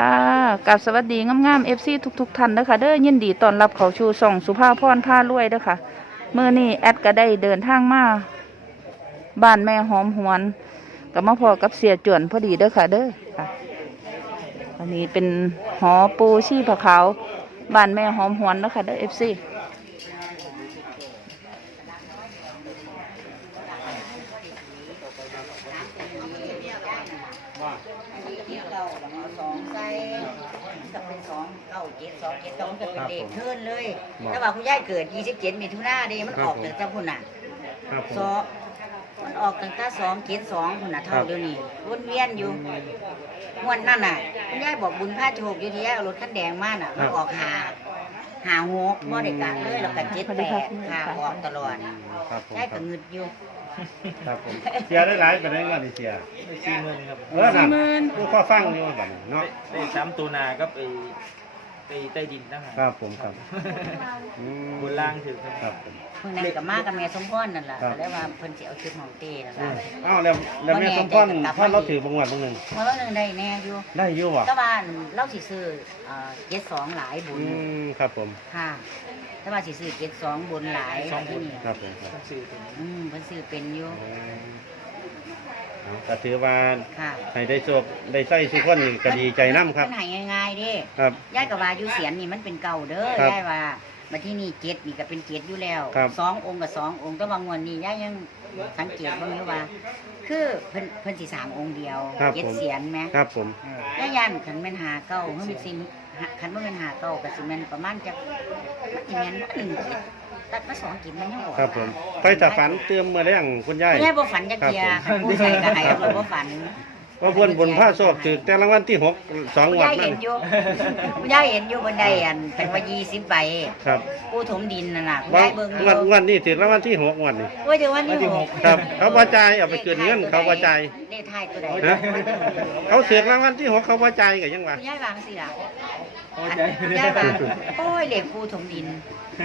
ค่ะกับสวัสดีงามๆเอฟซีทุกๆท่านเด้อค่ะเด้อยินดีต้อนรับเขาชูส่องสุภาพรผ้ารวยเด้อค่ะเมื่อนี้แอดก็ได้เดินทางมาบ้านแม่หอมหวนกับมาพอกับเสียจวนพอดีเด้อค่ะ เด้อค่ะอันนี้เป็นหอปูชีผาขาวบ้านแม่หอมหวนเด้อค่ะเด้อเอฟซี เก้าแล้วเอาสองใส่ก็เป็นสองเก้าเจ็ดสองเจ็ดสองก็เป็นเลขเทิร์นเลย แต่ว่าคุณยายเกิด27มิถุนาเด้มันออกตั้งแต่พุ่นน่ะครับผสมองมันออกตั้งแต่สองเจ็ดสองพุ่นน่ะเท่าเดี๋ยวนี้วนเวียนอยู่งวดนั่นน่ะคุณยายบอกบุญพาโชคอยู่ที่ยายเอารถคันแดงมาน่ะมันออกหาหาหกบ่ได้กะเลยแล้วก็เจ็ดแปดหาออกตลอดครับผมยายก็งึดอยู่ ครับผมเสียได้หลายไปได้เงินนี่เสียไปสี่หมื่นครับเออนั่นผู้ข้อฟังอยู่บัดนี้เนาะไปสามตัวนาก็ไปไปใต้ดินนะคครัรับบผมครับอืมบนล่างถึงครับครับผม เพิ่นนั่นก็มากับแม่สมพรนั่นล่ะครับก็เลยว่าเพิ่นสิเอาชุดของเต้นั่นอืล่ะมอ้าวแล้วแล้วแม่สมพรพ่อเราถือบางวันบางหนึ่งเพราะว่าหนึงได้แน่อยู่ได้อยู่บ่แต่ว่าเราสิซื้อเอ่อเจ็ดสองหลายบุญอืมครับผมค่ะ แต่ว่าสิซื้อเจ็ดสองบุญหลายที่นี่ครับผมครับต้องซื้อตัวนี้อืมเพิ่นซื้อเป็นอยู่อืมเอาก็ถือว่าค่ะให้ได้โชคได้ใส่ทุกคนนี่ก็ดีใจนํครับ มันใหายง่ายๆเด้ครับ ยายก็ว่าอยู่เสียนนี่มันเป็นเก่าเด้อครับยายว่ามาที่นี่เจ็ดนี่ก็เป็นเจ็ดอยู่แล้วครับ สององค์กับสององค์แต่ว่างวดนี้ยายยังสังเกตเบ้างอยู่ว่า คือเพิ่นเพิ่นสิสร้างองค์เดียวครับเจ็ดผมเสียนไหม ครับผม ย่ายันขันแม่นหาเก้าเฮามีสิ หาขันบ่แม่นหาเก้าก็สิแม่นประมาณจักมันสิแม่นบ่หนึ่งกิจตัดมาสองกิจมันยังบ่ครับผมไปถ้าฝันเติมเมื่อแรงคุณยายไม่ได้บ่ฝันจักเทียครับผมขันผู้ใส่ก็ให้เอาบ่ฝัน ว่าเพื่อนบนผ้าโศกถือแต่รางวัลที่หกสองผู้วันยายนั่เห็นนอยู่ผู้ยายเห็นอยู่บันไดอันเป็นว่า20ใบครับผู้ถมดินนั่นน่ะผู้วันยายเบิ่งอยู่วันวันนี้ถือรางวัลที่หกวันนี้โอ้ยเดี๋ยววันที่หกครับ เขาประจายเอาไปเกินเงินเขาประจายเลขท้ายตัวใดนะเขาเสือกรางวัลที่หกเขาประจายกันยังวะผู้ยายวางสิล่ะพออันใจผู้ยายวางโอ้ยเลขผู้ถมดิน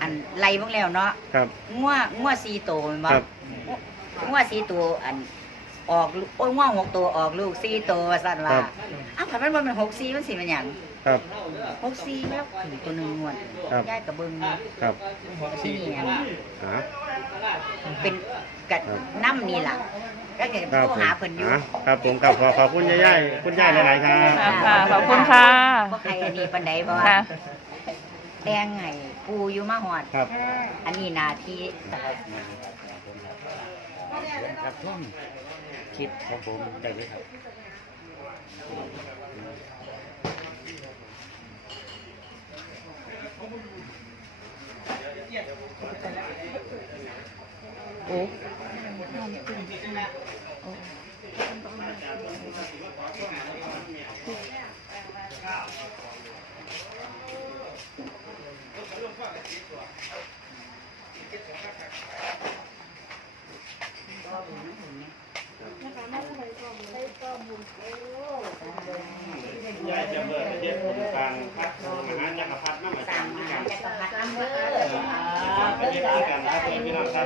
อันไล่เบิ่งแล้วเนาะ ครับ งัวงัว4ตัวแม่นบ่ครับ งัวสี่ตัวอัน ออกลูกโอ้ยงัวหกตัวออกลูกสี่ตัวสั่นว่าอ้าวคันมันบ่แมันหกสี่มันสิมันหยังครับ หกสี่แล้วถึงตัวหนึงงวดครับยายกับเบิ่งครับที่นี่อันหา เป็นกัดครับ น้ำนี่ล่ะก็เกิดครับโทรผมหาเพิ่นอยู่หาครับผมครับขอขอบคุณย่ายๆคุณย่ายหลายๆครับค่ะขอบคุณค่ะ บ่ใครอันนี้ปานใดบ่ว่าค่ะ แต่งให้ปูอยู่มาฮอด ครับอันนี้หนาทีครับ ท่านคิดครับผมได้เลยครับโอ้ ย่ายจะเบิดเด็ดผมกลางพัดมหาจักรพรรดิน้ำอาสร้าจางรย์มาที่กันจักรพรรดิน้ำเด้อปเฮ็ดด้วยกันครับพี่น้องครับ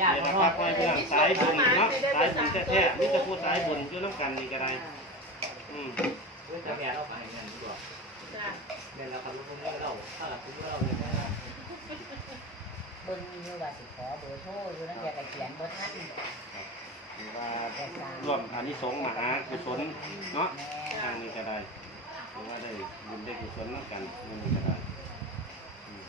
นี่นะครับไปพี่น้องสายบุญเนาะสายบุญแท้ๆนี่จะพูดสายบุญคือน้ำกันนี่ก็ได้อืมจะแม่เราไปเงินดีกว่าแม่เราขับรถพุ่งเราถ้าเราพุ่งเราเลยนะเบิ่งอยู่ว่าสิขอเบอร์โทรอยู่นั่นอย่าก็เขียนบ่ทันหรือว่า ร่วมอานิสงส์มหากุศลเนาะทางนี้ก็ได้หรือว่าได้บุญได้กุศลน้ำกันนี่ก็ได้อืม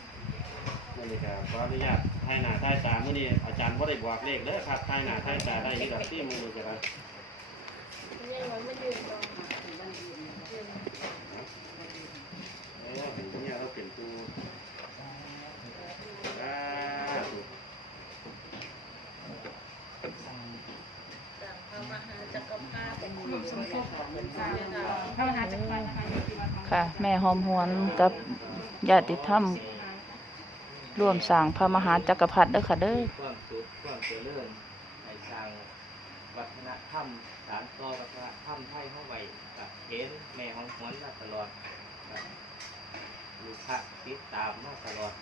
นี่ก็ขออนุญาตทายหน้าทายตาเมื้อนี้อาจารย์บ่ได้บอกเลขเด้อครับทายหน้าทายตาได้ที่แบบที่มือก็ได้เออเห็นเนี่ยเราเป็นตัวสาธุ ค่ะ แม่หอมหวนกับญาติธรรมร่วมสร้างพระมหาจักรพรรดิเด้อค่ะเด้อความสุขความเจริญในทางวัฒนธรรมสารต่อวัฒนธรรมไทยเข้าไว้กับเห็นแม่ของหวนมาตลอดลูกค้าติดตามมาตลอด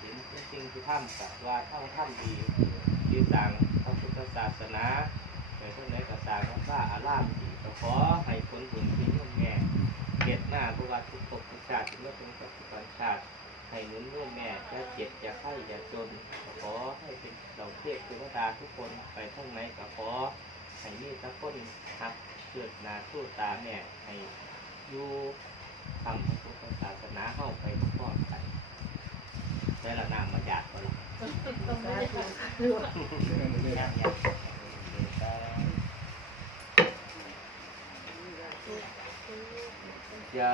เห็นเป็นสิ่งที่ทำกับว่าเท่าทำดียืนต่างพระพุทธศาสนาไปเพื่อนไหนก็สร้างว่าอารามดี ก็ขอให้ผลบุญที่ยุ่งแง่เก็บหน้าผู้ว่าทุกภพทุกชาติเมื่อเป็นปัจจุบันชาติให้หนุนนุ่มแม่จะเจ็บจะไข้จะจนขอให้เป็นเหล่าเทพเทวดาทุกคนไปท่องไหนก็ขอให้มีสักคนครับเกิดนาสู้ตาแม่ให้อยู่ทำพระพุทธศาสนาเข้าไปพร้อมกันได้ละนามมาจากก็ละ ยะ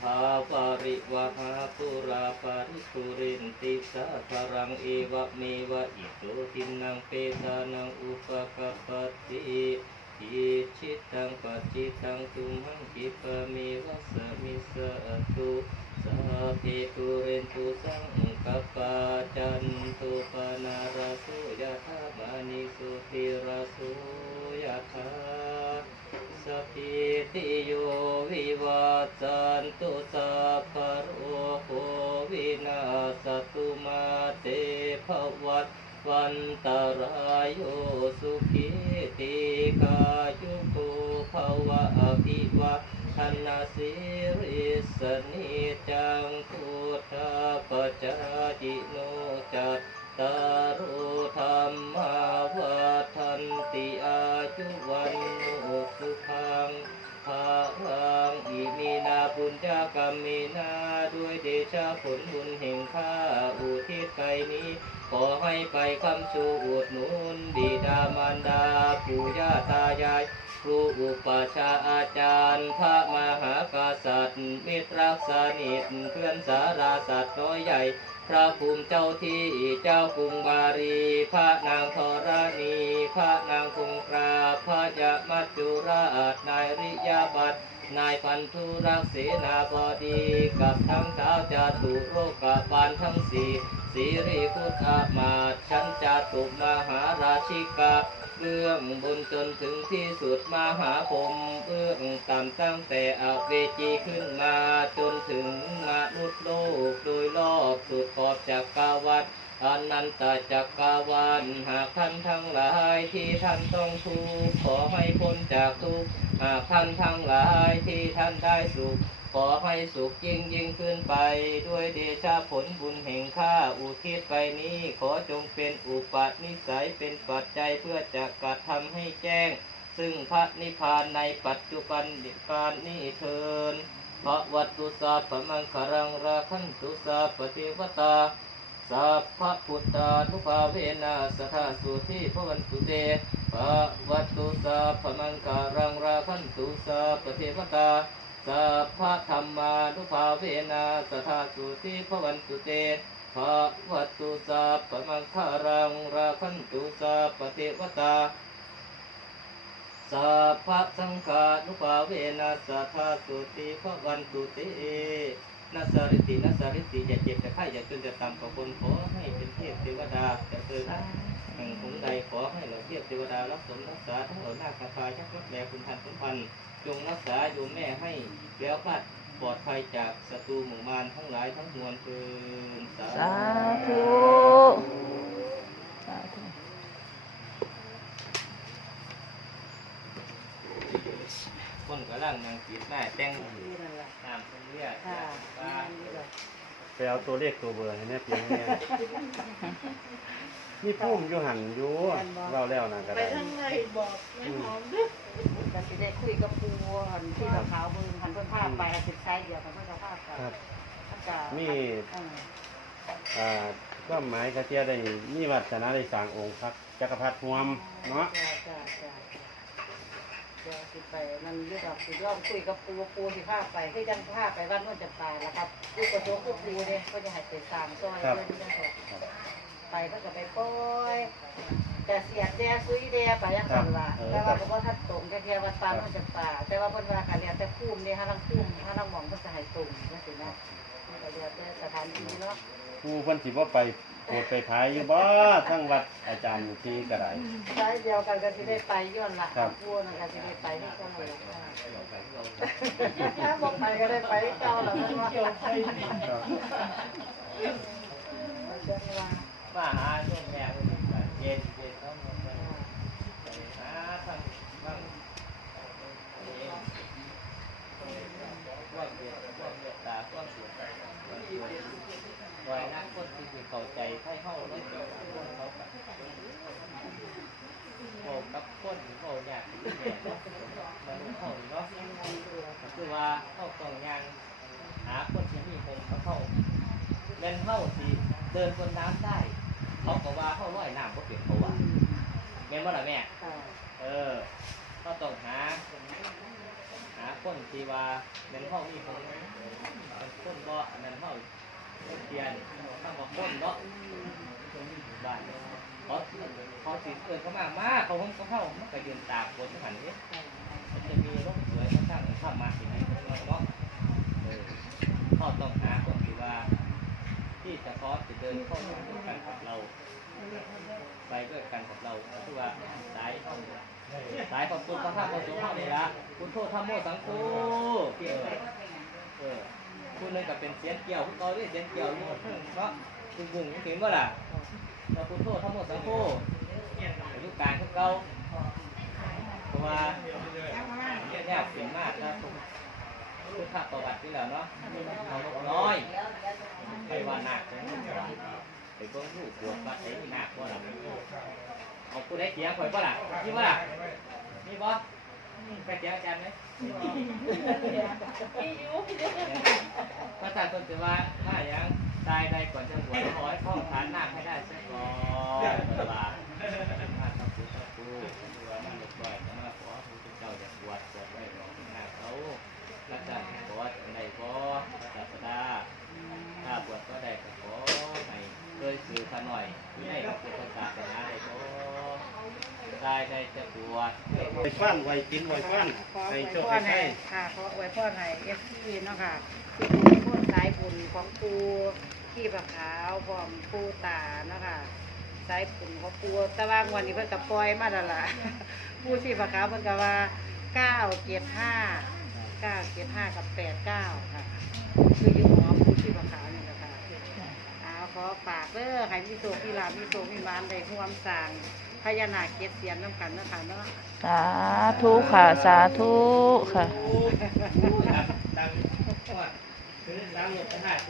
ภาปาริวหาปุราปาริสุรินติสาคารังเอวะเมวะอิโตทินังเปตานังอุปกปปติอิชิตังปัจิตังตุมังกิปะเมวะสมิสตุสาเพตุเรนตุสังกปปาจันตุปนา วันตรายโยสุขิติกายุโกภวะอภิวะทนาสิริสนิจังพุทธปัจจิโนจัตตารุ ขอให้ไปคำชูอุดหนุนบิดามารดาปู่ย่าตายายครูอุปชฌาอาจารย์ พระมหากษัตริย์ มิตรรักษานิทเพื่อนสาราสัตว์น้อยใหญ่ พระภูมิเจ้าที่เจ้ากรุงบารี พระนางธรณี พระนางคงคราพระยามัจจุราชนายริยาบัตร นายพันธุรักษ์เสนาบดีกับทั้งเท้าจาตุโรกบาลทั้งสี่สิริพุทธามาชั้นจาตุมหาราชิกาเบื้องบนจนถึงที่สุดมหาพรมเบื้องต่ำตั้งแต่อเวจีขึ้นมาจนถึงมนุษย์โลกโดยรอบสุดขอบจักรวาลอนันตจักรวาลหากท่านทั้งหลายที่ท่านต้องทุกข์ขอให้พ้นจากทุกข์ หากท่านทั้งหลายที่ท่านได้สุข ขอให้สุขยิ่งยิ่งขึ้นไป ด้วยเดชะผลบุญแห่งข้าอุทิศไปนี้ ขอจงเป็นอุปนิสัยเป็นปัจจัยเพื่อจะกระทำให้แจ้ง ซึ่งพระนิพพานในปัจจุบันการนี้เทินพระวัตตุสาพมังคารังราคันตุสาปฏิวตา สัพพะพุทธานุภาเวนะสทธาสุทิพวันตุเตภะวัตตุสาพมังคารังราคันตุสาปฏิวตาสัพพะธรรมานุภาเวนะสทธาสุทิพวันตุเตภะวัตตุสาพมังคารังราคันตุสาปฏิวตาสัพพะสังฆานุภาเวนะสัทธาสุติพระวันตุเต นัสสริตินัสสริติอย่าเจ็บจะไข้อย่าจนจะต่ำกว่าคนขอให้เป็นเทพเทวดาจะเกิดแห่งหงใดขอให้เหล่าเทพเทวดารับสมรักษาทั้งเหล่านาคาพายักษ์รถแลคุณทันสมพันธ์จงรักษาโยมแม่ให้แล้วพลาดปลอดภัยจากศัตรูหมู่มารทั้งหลายทั้งมวลเกินสาสาธุสาธุคนกำลังนางจีบหน้าแต่งนี่นั่นแหละตามเป็นเรียกค่ะว่านี่เลยไปเอาตัวเลขตัวเบอร์ให้แม่เพียงแม่นี่พุ่มอยู่หันอยู่เราแล้วนะก็ไปได้ทางไหนบอกไม่หอมด้วยก็สิได้คุยกับปูหันที่ขาวๆเบิ่งหันเพิ่นพาไปสิบไซส์เดียวกันเพิ่นจะพาไปครับท่านจะมี เอออ่าความหมายกระเจียได้มีวัฒนาได้สร้างองค์พระจักรพรรดิรวมเนาะจ้จ้าจ้าเดี๋ยวสิไปนั่นเรื่องแบบสิย่อมคุยกับปูปูสิพาไปคือจังพาไปบ้านโน่นจะตายแล้วครับปูกระโจกคือปูเนี่ยก็จะให้ไปสร้างซอยเพื่อนที่นั่นแหละไปเพิ่นก็ไปปล่อยแต่เสียดแดซุยแดไปยังสั่นล่ะแต่ว่าก็บ่ทันตรงแค่แค่วัดปานโน่นจะตายแต่ว่าเพิ่นว่ากันแล้วแต่ภูมิเนี่ยหาลังภูมิหาลังหม่องเพิ่นจะให้ตรงจังซี่นะ มันก็แล้วแต่สถานที่เนาะผู้เพิ่นสิบ่ไปโปรดไปพายอยู่บ่ทั้งวัดอาจารย์ที่ก็ได้สายเดียวกันก็สิได้ไปย้อนละครับพูดนะก็สิได้ไปที่เก่าเลยถ้าบอกไปก็ได้ไปที่เก่าแล้วมันว่าว่าหาโยมแม่คนนี้ก็เย็นเย็น ความเบียดความเบีดตาความเสียความเสียไว้นักคนที่มีเข้าใจให้เข้าได้เจอคนเขาแบบโอ้กับคนโอ้ยากมันเข้าเนาะคือว่าเข้าตรงยังหาคนที่มีคนเขาเข้าเล่นเข้าสิเดินบนน้ำได้เขาบอกว่าเข้าร้อยน้ำก็เปลี่ยนเขาว่าแม่นว่าอไรแม่เออก็ต้องหา คนที่ว่าเป็นห้องมีคนเป็นคนบ่อันนั้นห้องเทียนข้างว่าคนเนาะบ้านเพราะพอสิเอินเขามากมากเขาห้องเขาเข้ามันก็ยืนตากฝนหันนี้มันจะมีร่มสวยข้างข้ามมาอย่างนี้เนาะเออต้องหาคนที่ว่า ที่จะพร้อมจะเดินเข้ามาด้วยกันกับเรา ไปด้วยกันกับเราคือว่าสาย สายของคุณพระธาตุพระสงฆ์เข้านี่ละคุณโทษธรรมโมสังคูเออเออคุณนึงกับเป็นเสียงเกี่ยวคุณตอด้วยเสียงเกี่ยวอยู่เนาะคุณบุ้งเห็นว่าล่ะเราคุณโทษธรรมโมสังคูอายุการของเราเพราะว่าเนี่ยเนี่ยเสียงมากนะคือภาพประวัติที่แล้วเนาะเขาน้อยไปว่าหนักเลยไปเบิ่งรูปวชวัดไหนมีหนักบ่ล่ะเอา ผู้ใดเถียงข่อยบ่ล่ะมีบ่ล่ะมีบ่ไปเถียงอาจารย์ไหมพี่ยูพี่ยูพระอาจารย์ต้นจะว่าถ้ายังตายใดก่อนจะบวชขอให้เข้าฐานนาคให้ได้เสียก่อนเวลาถ้าพระพุทธครูตัวมันหลุดปล่อยก็มาขอพระพุทธเจ้าจะบวชบวชไว้รองหน้าเขาแล้วจะขอจังใดบ่พระศาสดา ถ้าบวชก็ได้ก็ขอให้เคยสื่อขาหน่อยให้พระพุทธศาสนาได้ก็ได้ได้จะบวช ไว้ฟันไว้กินไว้ฟันขอให้ไว้โชคพ่อให้ให้ให้ค่ะขอไว้พ่อให้เอฟซีเนาะค่ะคือเป็นพวกสายบุญของปูที่ปะขาวพร้อมปูตาเนาะค่ะสายบุญของปูแต่ว่างวันนี้เพิ่นกับปล่อยมาแล้วล่ะ ปูที่ปะขาวเพิ่นก็ว่าเก้าเจ็ดห้าเก้าเจ็ดห้ากับแปดเก้าค่ะ คืออยู่หัวปูที่ปะขาวนี่แหละค่ะ เอาขอฝากเด้อให้มีโชคมีลาภมีโชคมีมานได้ร่วมสร้าง ญานาคเจ็ดเสียนน้ำกันนะคะเนาะสาธุค่ะ สาธุค่ะ ดังดังคือดังหลบขนาด